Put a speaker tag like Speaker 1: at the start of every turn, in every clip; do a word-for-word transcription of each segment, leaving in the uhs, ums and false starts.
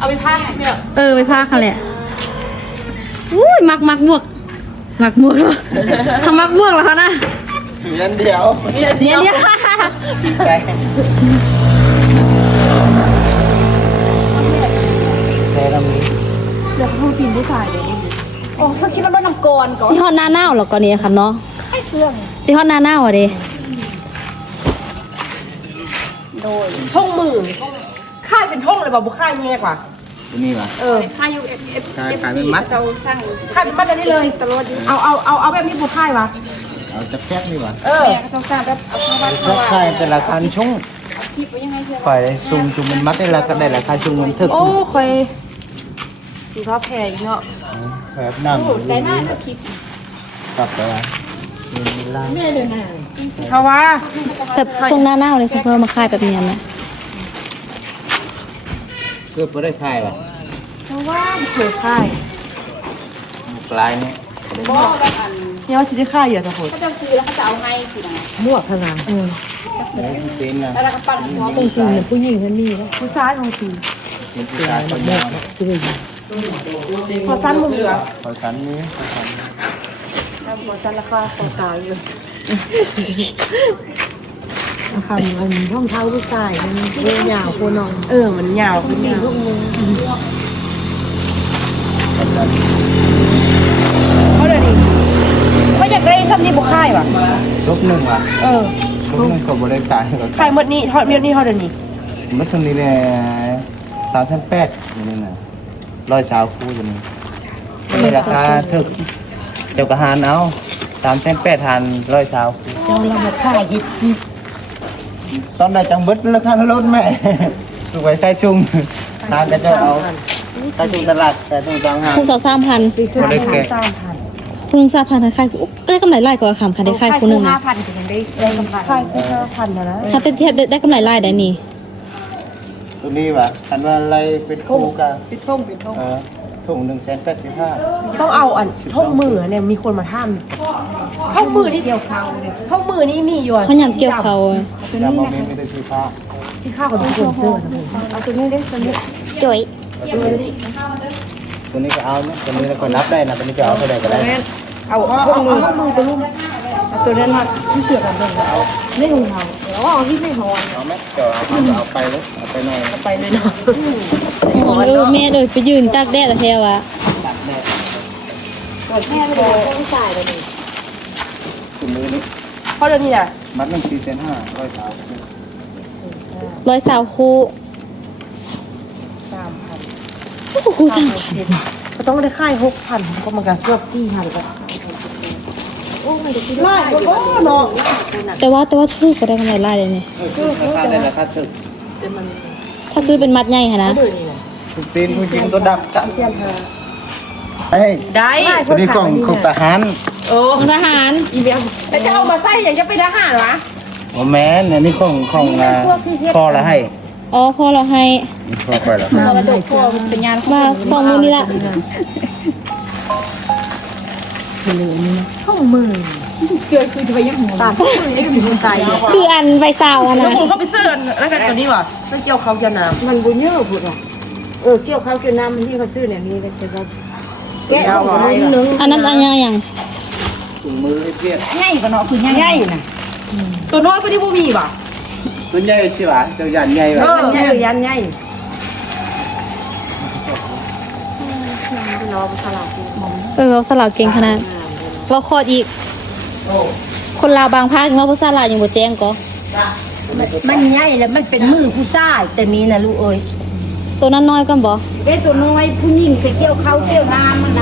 Speaker 1: เอาไปพากเนี่ย
Speaker 2: เออไปพากค่ะแหละอุ้ยมักมักมวกมักมวกเหรอทำมักมวกเหรอคะนะ
Speaker 3: เดือนเดียว
Speaker 1: เดี๋ยวเดี๋ยว
Speaker 3: ใช่ใช่ลำนี้
Speaker 1: เดี๋ยวพูดปีนผู้ชายเดี๋ยวโอ้เขาคิดว่ามันน้ำกรก่อน
Speaker 2: สิฮอดหน้าหนาวเหรอก่อนนี้ครับเนาะ
Speaker 1: ให้เครื่อง
Speaker 2: สิฮอดหน้าหนาวอ่ะดิ
Speaker 1: โดยท่องมือค่ายเป็นท่องเลยบอกบุค่ายแง่กว่า
Speaker 3: ตัวนี้ป่ะ
Speaker 1: เออค่ายยูเอฟเอฟ
Speaker 3: ขายขายเป็นมัด
Speaker 1: เราสร้างค่ายเป็นมัดอันนี้เลยตลอดเอาเอาเอาเอาแบบนี้บุค่ายวะ
Speaker 3: เอาจะแพ็กนี่ป่ะ
Speaker 1: เออเขาสร้างแบบเอาเข้าวัด
Speaker 3: แพ็กขายแต่ราคาชุ่ง
Speaker 1: คิดไว้ยังไงเพื่อน
Speaker 3: ฝ่ายซุงจุงมันมัดได้ราคาได้ราคาชุ่งมันถึก
Speaker 1: โอ้เคยดูเขาแพงเนาะ
Speaker 3: แบบนั่ง
Speaker 1: ได้หน้าจะคิด
Speaker 3: กลับไปว่ามีร้าน
Speaker 1: แม่เดินหน้าเพราะว่า
Speaker 2: แบบช่วงหน้าหนาวเลยเพิ่มมาขายแบบนี้ไหม
Speaker 3: เพื่อไม่ได้ขายป่ะ
Speaker 1: เพราะว่าเคยค่าย
Speaker 3: ลายนี้
Speaker 1: เนี่ยว่าจะได้ค่ายเยอะจะโหด
Speaker 4: เขาจะซื้อแล้วเขาจะเอาให้สินะ
Speaker 1: มั่วขนาดเออ
Speaker 3: เป็นนะ
Speaker 4: แล้วเราก็ปั่นหัว
Speaker 1: จริงๆเนี่ยผู้หญิงมันมีแล้วผู้ชายของสี
Speaker 3: เป็นผู้ชายคนยาว
Speaker 1: สิพอสั้นมือเหรอ
Speaker 3: ขอสันนี้ขอสัน
Speaker 1: พอสั้นแล้วก็คอตายอยู่คำมันท่องเท้าผู้ชายมันเรื่องยาวโคนอนเออมันยาวขึ้นยาวเขาเลยดิเขาอยากได้ทำนี่บุค่ายว่ะ
Speaker 3: ลูกหนึ่งว่ะ
Speaker 1: เออ
Speaker 3: ลูกหนึ่งเขาบริการเขา
Speaker 1: ขายหมดนี่ทอดเมียนี่ทอดเดี๋ยวนี้
Speaker 3: เมื่อคืนนี้เนี่ยสามพันแปดอยู่นี่นะร้อยสาวคู่อยู่นี่มีราคาถึกเจ้ากระหานเอาสามพันแปดหันร้อยสาวคู่
Speaker 1: เจ้าเรามาขายยิบสิ
Speaker 3: ตอนไหนจังเบิดราคาลดแม่ถูกไว้ใช้ชุ่มนานก็จะเอาใช้ชุ่มตลาดใช้ชุ่มจังหา
Speaker 2: คุณสาวสามพัน
Speaker 1: ปีสามพันสามพัน
Speaker 2: คุณสามพันขายได้กำไรไล่กว่าคำค่ะได้ขายคุณหนึ่ง
Speaker 1: ห้า
Speaker 2: นะ
Speaker 1: พันถึงได้ได้กำไรขายคู่ห้าพันนะนะ
Speaker 2: ถ้าเป็นเทียบได้กำไรไล่ได้นี่
Speaker 3: ตัวนี้ว่ะคันว่าอะไรเป็นคู่กัน
Speaker 1: ปิดท่งปิดท่ง
Speaker 3: เออถุงหนึ่งแสนแปดสิบห้า
Speaker 1: ต้องเอาอันท่องมือเนี่ยมีคนมาท่ามท่องมือนี่เดียวเขาเลยท่องมือนี่มีอยู่
Speaker 2: เขาอยากเกี่ยวเขาอะ
Speaker 3: ยาโมเมนไม่ได้ซื้อผ้า
Speaker 1: ที่ข้าวกับทุกคนเจอเอาตัวนี้ได้ตัวนี้
Speaker 2: จ่อย
Speaker 3: ตัวนี้ก็เอาเนี่ยตัวนี้เราก็รับได้นะตัวนี้จะเอาเท่าไหร่ก็ได้
Speaker 1: เอาท่องมือท่องมือตัวลุ่มตัวนั้นมาที่เสือกันเลยเอาไม่ลงเท้าอ๋อที่ไม่หอน
Speaker 3: เอาไหมเดี๋ยวเอาเอาไปเลยเอาไปหน่อย
Speaker 1: ไปเลยเนาะ
Speaker 2: เออแม่เออไปยืนตากแดดแล้วแท้วะ
Speaker 3: ตัดแดด
Speaker 1: ก่อนแค่ไม่ได้ต้องจ่ายเลย
Speaker 3: ถุงมือนี้
Speaker 1: เพราะเดี๋ยวนี้น่ะ
Speaker 3: มัดหนึ่งสี่เซนห้าร้อยสาว
Speaker 2: ร้อยสาวคู่
Speaker 1: สามพัน
Speaker 2: คู่สามพัน
Speaker 1: ก็ต้องได้ค่ายหกพันก็มันก็เกือบสี่พันก็โอ้มันจะคิดไล่ก็เนาะ
Speaker 2: แต่ว่าแต่ว่าถูกก็ได้กำไรไล่เลยนี่
Speaker 3: เออคือราคาได้ราคาถึก
Speaker 2: ถ้าซื้อเป็นมัดใหญ่ค่ะนะ
Speaker 3: ถุงตีนผู้หญิงตัวดำจัด
Speaker 1: เซียนเธอ
Speaker 3: เฮ้ย
Speaker 1: ได้
Speaker 3: ตัวนี้กล่องของทหาร
Speaker 1: โอ้
Speaker 2: ทหาร
Speaker 1: อีเมลแต่จะเอามาใส่อย่างจะไปทหารวะ
Speaker 3: โอ้แม่เนี่ยนี่ของของอ่าพ่อละให้
Speaker 2: อ๋อพอเราให้
Speaker 3: พ่อไปแล้ว
Speaker 2: กระจกพอเป็นงานมาสองมือนี่ละ
Speaker 1: ห้องมือเกิดคือจะไปยังหัวตาห้องมือนี่ก็มีคนตายอยู่
Speaker 2: คืออันใบสาวอะ
Speaker 1: แล้ว
Speaker 2: นะ
Speaker 1: ผมก็ไปซื้อแล้วกันตัวนี้ว่ะมันเกี่ยวเขาเกี่ยวน้ำมันบุญเยอะพูดหรอเออเกี่ยวเขาเกี่ยวน้ำที่เขาซื้อเนี่ยนี่แต่เขาแกะออกมานึง
Speaker 2: อันนั้นอันยังยัง
Speaker 3: ถุงมือเพียร
Speaker 1: ง่ายกว่าเนาะคือง่ายนะตัวน้อยพอดีบ่มีว่ะ
Speaker 3: ตัวใหญ่สิวะเจ้ายันใหญ่
Speaker 1: เอ
Speaker 3: วะ
Speaker 1: อยันยันใหญ่รอสลับ
Speaker 2: เออเราสลาวเก่งขนาดเราคอดอีก คนลาวบางภาคเราภาษาลาวยังบ่แจ้งก็
Speaker 4: มันใหญ่แล้วมันเป็นมือผู้ชายแต่นี้นะลูกเอ้ย
Speaker 2: ตัวนั้นน้อยก่อนบ่
Speaker 4: ได้ตัวน้อยผู้หญิงจะเกี่ยวเขาเกี่ยวน้ำมันนะ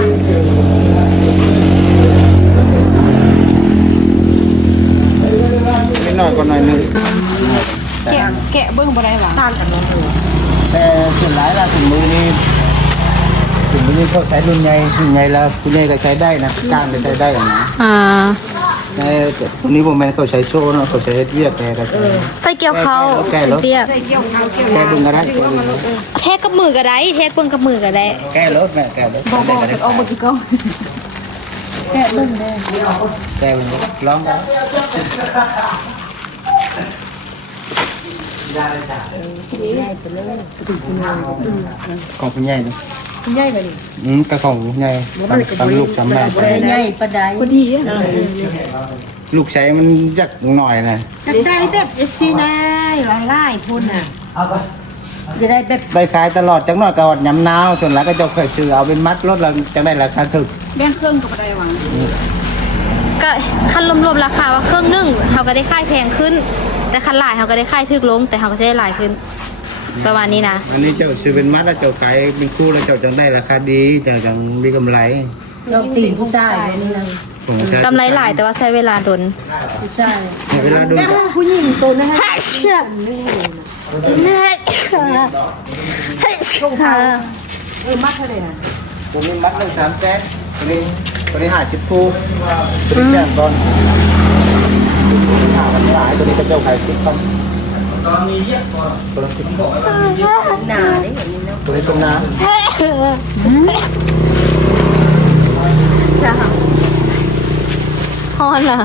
Speaker 3: นิดหน่อยก็หน่อยหนึง
Speaker 1: แกะแกะเบิ้งบ่ได้หรอต้านกันเนาะ
Speaker 3: แต่ส่วนหลายละถุงมือนี่ถุงมือนี่เขาใช้รุ่นใหญ่รุ่นใหญ่แล้วรุ่นใหญ่ก็ใช้ได้นะกล้ามก็ใช้ได้นะ
Speaker 2: อ่า
Speaker 3: แต่ตัวนี้ผมแม่นเขาใช้โซ่เนาะเขาใช้เฮ็ดเวียกแต่ก็ใช้
Speaker 2: ใส่เกี่ยวเขา
Speaker 3: แก้รถ
Speaker 2: เปียก
Speaker 3: แก้เบึงก็ได้
Speaker 2: แทกกับมือก็ได้แทกเบิ่งกับมือก็ได้
Speaker 3: แก้รถแม่แก้รถ
Speaker 1: บอกบอกเอาบ่สิก็แกะเบิ้งได้
Speaker 3: แก้เบึงลองกันของคุณใหญ่เนาะ
Speaker 1: ใหญ่ไปดิ
Speaker 3: อืมกระของใหญ่ตามตามลูกจำได้
Speaker 4: ใหญ่ปะได
Speaker 1: พอดีอ่ะ
Speaker 3: ลูกใช้มันจักหน่อยนะ
Speaker 1: จักได้แต่เอฟซีได้หลายหลายพุ่นน่ะ
Speaker 4: จะได้แบบ
Speaker 3: ได้ขายตลอดจังหน่อยก็หอดย้ำหนาวส่วนหลังก็จะเคยซื้อเอาเป็นมัดรถเราจังได้ราคาถึก
Speaker 2: แบ่งเครื่องกับอะไรวะก็คันรวมๆราคาว่าเครื่องหนึงเขาก็ได้ค่ายแพงขึ้น แต่คันหลายเขาก็ได้ค่ายถึกลงแต่เขาก็จะได้หลายขึ้นประมาณนี้นะ
Speaker 3: อันนี้เจ้าซื้อเป็นมัดแล้วเจ้าขายเป็นคู่แล้วเจ้าจังได้ราคาดีเจ้าจังมีกำไร
Speaker 4: เราตีนผู้ชายนี่นะ
Speaker 3: ผมใช้
Speaker 2: กำไรหลายแต่ว่าใช้เวลาดน
Speaker 4: ผู้ชาย
Speaker 3: เวลาดู
Speaker 1: แต่ว่าผู้หญิงตัวนั้น
Speaker 2: ฮ่าเชื่อเน่ค่ะเฮ้ยค่ะ
Speaker 1: เออมัดเท่าไหร่น่ะ
Speaker 3: ผมมีมัดหนึ่งสามแสนตัวนี้ตัวนี้ห้าสิบคู่ตัวนี้แค่ก่อนตัวนี้ห้าพันหลายตัวนี้ก็เจ้าขายสิบพันตัวนี้เยอะกว่าตัวนี้สิบ
Speaker 4: หนาได้แบบนี้เนาะ
Speaker 3: ตัวนี้ตรงน้
Speaker 2: จ้าฮอนล่ะ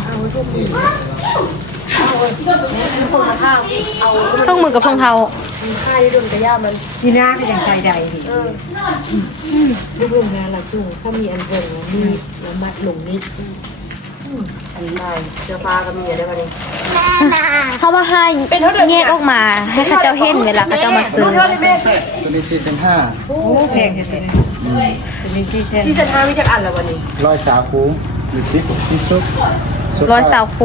Speaker 2: เครื่องมือกับรองเท้า
Speaker 1: ค่ายรุ่นกระยามันทีหน้าก็ยังใส่ใดดิรุ่นงานละจุ่มถ้ามีอันเพิ่งมีแล้วมัดลงนิดอันนี้ได้เสื้อผ้าก็มีอะไรบ้างนี่
Speaker 2: เขามาให้แยกออกมาให้ข้าเจ้าเห็นเวลาข้าเจ้ามาซื้อ
Speaker 3: ำตัวนี้สี่สิบห้า
Speaker 1: โอ้แพงจริงๆเป็นซีเซนซีเซนห้าไม่จักอันละวันนี้
Speaker 3: ร้อยสามคู่มีสิบสิบซุป
Speaker 2: ร้อยสาวคู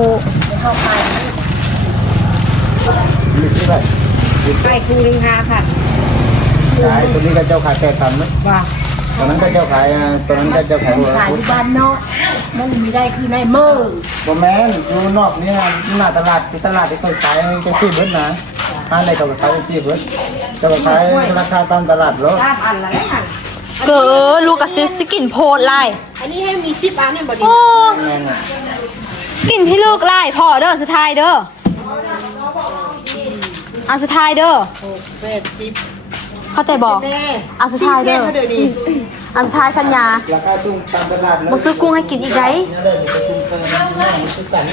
Speaker 3: มีสิบอะไร
Speaker 1: ไปคูลิงฮาค่ะ
Speaker 3: ขายตัวนี้ก็เจ้าขายแปดพันไหม
Speaker 1: ว่า
Speaker 3: ตอนนั้นก็เจ้าขายตัวนั้นก็เจ้าขายหัว
Speaker 4: ขาย
Speaker 3: พุท
Speaker 4: ที่บ้านเนาะมันไม่ได้คือในเมือง
Speaker 3: บแมนอยู่นอกนี่นะหน้าตลาดที่ตลาดที่เขาขายจะซื้อเบิร์ดนะห้างในเขาขายจะซื้อเบิร์ดจะขายราคาตามตลาดรถ
Speaker 1: ตามอันละไงอัน
Speaker 2: เก๋อลูกกับซิสกินโพดไล่
Speaker 1: อันนี้ให้มีชิปอันนี่บอดี
Speaker 2: โอ้
Speaker 3: แมนอ่ะ
Speaker 2: กินพี่ลูกไล่พอเด้อสุดท้ายเด้ออันสุดท้ายเด้อ
Speaker 1: แปดสิบ
Speaker 2: เข้าใจบอก
Speaker 1: แม่
Speaker 2: อันสุดท้ายเด้อ
Speaker 1: เดี๋ยวนี้
Speaker 2: อันสุดท้ายสัญญา
Speaker 3: ราคาสูงตามตลาดเลย
Speaker 2: บ่ซื้อกุ้งให้กินอีกไร
Speaker 3: นี่เลยประชุมกันง่ายซื้อกัน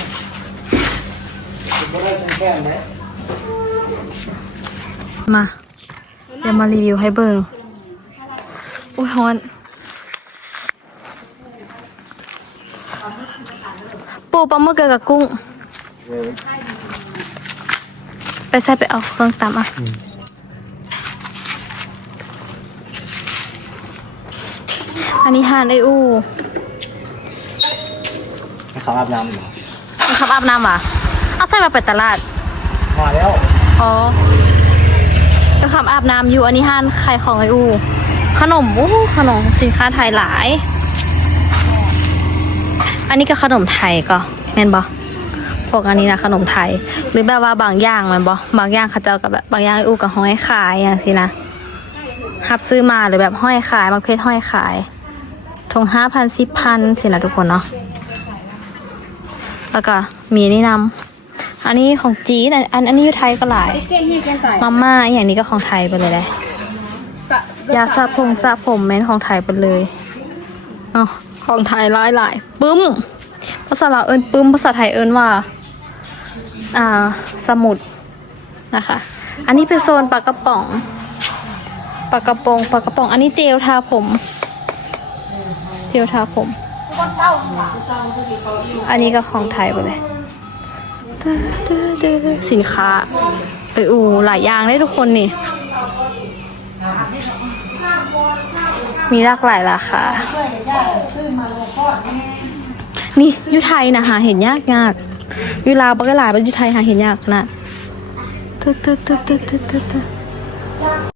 Speaker 3: ไม่ได้ชุ่มแค่ไหน
Speaker 2: มาเดี๋ยวมารีวิวให้เบิ่งอุ้ยฮอนปูปลาหมึกกับกุ้ง ไปใส่ไปเอาเครื่องตำอ่ะ อันนี้หานไออู
Speaker 3: ให้เขาอาบน้ำเหรอ
Speaker 2: มันขับอาบน้ำว่ะเอาใส่มาไปตลาด
Speaker 3: มาแล้ว
Speaker 2: อ๋อก็ขับอาบน้ำอยู่ อันนี้ห้านขายของไออู ขนมโอ้ขนมสินค้าไทยหลาย อันนี้ก็ขนมไทยก็แม่นบอพวกอันนี้นะขนมไทย หรือแบบว่าบางอย่างแม่นบางอย่างเขาเจ้ากับแบบบางอย่างไออูกับห้อยขายอย่างสินะขับซื้อมาหรือแบบห้อยขายบางเพศห้อยขายทงห้าพันสิบพันสินะทุกคนเนาะแล้วก็มีนี่นำอันนี้ของจีนอันอันนี้อยู่ไทยก็หลายมาม่าอย่างนี้ก็ของไทยไปเลยเลยยาสระผมสระผมแม่นของไทยไปเลยอ๋อของไทยหลายหลายปึ้มภาษาลาวเอิญปึ้มภาษาไทยเอิญว่าอ่าสมุดนะคะ อันนี้เป็นโซนปลากระป๋องปลากระป๋องปลากระป๋องอันนี้เจลทาผมเจลทาผม อันนี้ก็ของไทยไปเลยสินค้าเอออูหลายอย่างได้ทุกคนนี่ มีหลากหลายราคา นี่อยุไทยนะหาเห็นยากยากอยุลาวบักหลายบักอยุไทยหาเห็นยากขนาดตึ๊ดตึ๊ดตึ๊ดตึ๊ดตึ๊ดตึ๊ด